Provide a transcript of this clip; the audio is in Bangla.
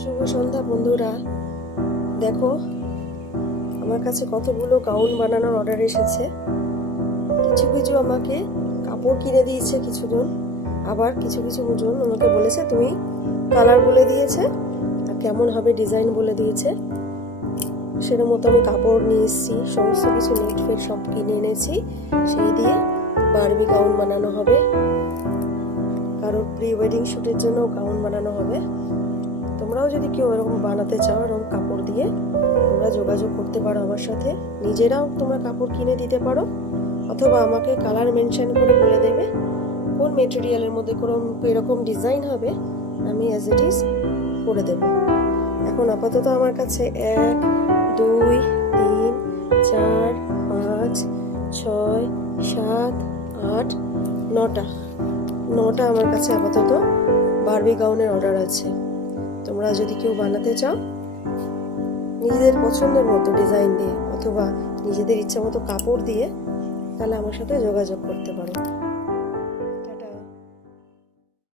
শুভ সন্ধ্যা বন্ধুরা। দেখো আমার কাছে কতগুলো গাউন বানানোর অর্ডার এসেছে। কিছু কিছু আমাকে কাপড় কিনে দিয়েছে কিছুজন, আবার কিছু কিছু জন আমাকে বলেছে তুমি কালার বলে দিয়েছে আর কেমন হবে ডিজাইন বলে দিয়েছে। সেটার মতো আমি কাপড় নিয়ে এসেছি, সমস্ত কিছু নেট ফেট সব কিনে এনেছি। সেই দিয়ে বারবি গাউন বানানো হবে, কারোর প্রি ওয়েডিং শ্যুটের জন্য গাউন বানানো হবে। তোমরাও যদি কেউ এরকম বানাতে চাও, এরকম কাপড় দিয়ে তোমরা যোগাযোগ করতে পারো আমার সাথে। নিজেরাও তোমরা কাপড় কিনে দিতে পারো, অথবা আমাকে কালার মেনশন করে বলে দেবে কোন মেটেরিয়ালের মধ্যে এরকম ডিজাইন হবে, আমি অ্যাজ ইট ইজ করে দেব। এখন আপাতত আমার কাছে 1 2 3 4 5 6 7 8 9টা আমার কাছে আপাতত বারবি গাউনের অর্ডার আছে। তোমরা যদি কেউ বানাতে চাও নিজেদের পছন্দের মতো ডিজাইন দিয়ে অথবা নিজেদের ইচ্ছা মতো কাপড় দিয়ে, তাহলে আমার সাথে যোগাযোগ করতে পারো।